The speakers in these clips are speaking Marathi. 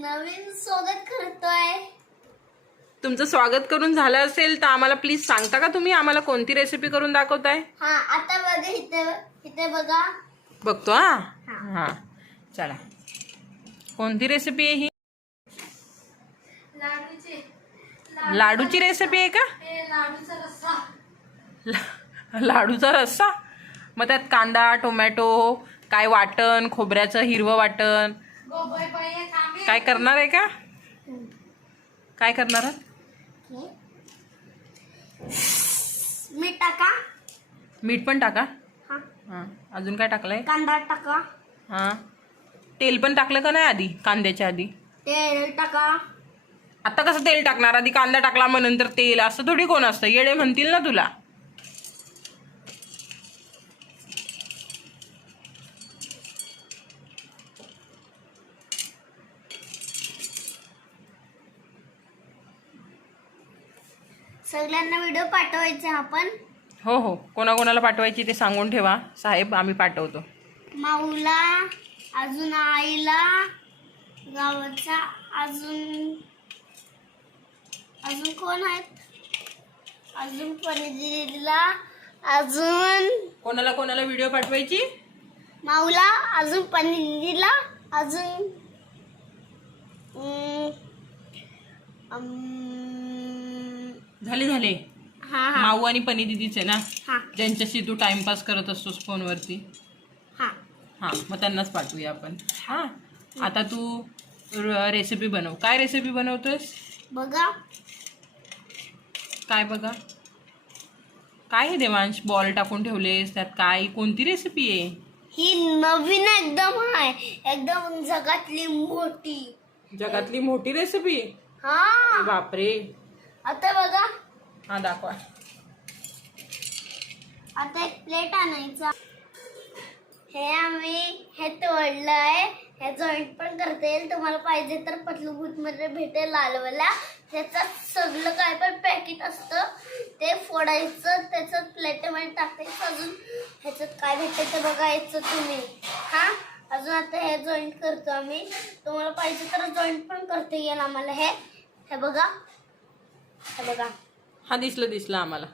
नवीन स्वागत करतोय. तुमचं स्वागत करून झालं असेल तर आम्हाला प्लीज सांगता का तुम्ही? आम्हाला कोणती रेसिपी करून दाखवताय? हा आता बघा इथे इथे बघा. बघतो हा? हा. चला. कोणती रेसिपी आहे ही? लाडूचे. लाडूची रेसिपी आहे का? लाडूचा रस्सा. लाडूचा रस्सा? मग त्यात कांदा टोमॅटो काय वाटण खोबऱ्याचं हिरवं वाटण. काय करणार आहे का? काय करणार? मीठ टाका. मीठ पण टाका. हां. अजून काय टाकलंय? कांदा टाका. हां. तेल पण टाकलं का नाही आधी कांद्याच्या आधी? तेल टाका. आता कसं तेल टाकणार? आधी कांदा टाकला मग नंतर तेल. असं थोडी कोण असतं? येडे म्हणतील ना तुला. सगळ्यांना व्हिडिओ पाठवायचे आपण. हो हो. कोणाकोणाला पाठवायची ते सांगून ठेवा. साहेब आम्ही पाठवतो. माऊला अजून आईला गावाचा अजून अजून कोण आहेत? अजून पनीरला अजून कोणाला कोणाला व्हिडिओ पाठवायची? माऊला अजून पनीरला अजून झाले झाले. हा हा. माऊ आणि पनी दिदीचे ना? हा. ज्यांच्याशी तू टाइमपास करत असतोस फोनवरती. हा. हां मग त्यांनाच पाठवूया आपण. हां. आता तू रेसिपी बनव. काय रेसिपी बनवतोयस? बघा. काय बघा? काय हे देवांश? बॉल टाकून ठेवलेस त्यात काय? कोणती रेसिपी आहे? ही नवीन एकदम आहे. एकदम जगातली मोठी. जगातली मोठी रेसिपी हा. बापरे. आता बघा. हा दाखवा. आता एक प्लेट आणायचा. हे आम्ही हे तोडलंय. हे जॉईंट पण करता. येईल तुम्हाला पाहिजे तर पतलूबूत मध्ये भेटेल लालवाला. त्याच्यात सगळं काय पण पॅकेट असतं. ते फोडायचं त्याच्यात प्लेटमध्ये टाकायचं. अजून ह्याच्यात काय भेटतं ते बघायचं तुम्ही. हा? अजून आता हे जॉईंट करतो आम्ही. तुम्हाला पाहिजे तर जॉईंट पण करता येईल आम्हाला हे. हे बघा. बघा. हा दिसलं दिसलं आम्हाला.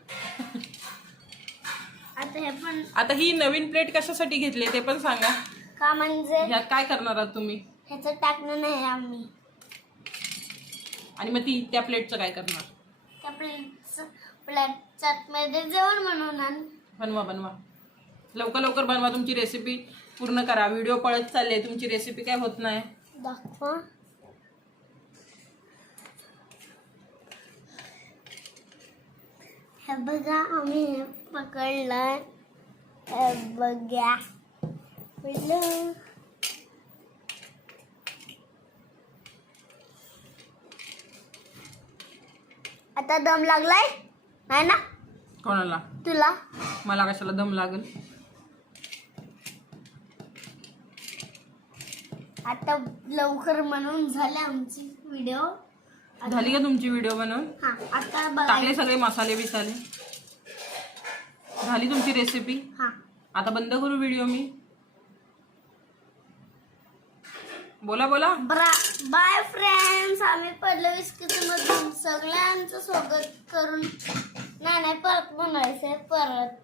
आता हे पण आता ही नवीन प्लेट कशासाठी घेतली ते पण सांगा. का म्हणजे ह्यात काय करणार आहात तुम्ही? ह्याचं टाकणं नाही आम्ही. आणि मग ती त्या प्लेटचं काय करणार? त्या प्लेटचं प्लेटच्यात मध्ये जेवण म्हणून. बनवा बनवा. लवकर लवकर बनवा. तुमची रेसिपी पूर्ण करा. व्हिडिओ पळत चालले तुमची रेसिपी काय होत नाही. दाखवा. हे बघा आम्ही हे पकडलं हे बघा. आता दम लागलाय? नाही ना? कोणाला? तुला? मला कशाला दम लागल? आता लवकर म्हणून झाले आमची व्हिडिओ झाली का तुमची व्हिडिओ बनवून? हा आता टाकले सगळे मसाले बिसाले. झाली तुमची रेसिपी हा. आता बंद करू व्हिडिओ मी. बोला बोला. ब्रा बाय फ्रेंड्स आम्ही पहिलं विस्किटमधून सगळ्यांचं स्वागत करून नाही नाही परत बनवायचंय परत.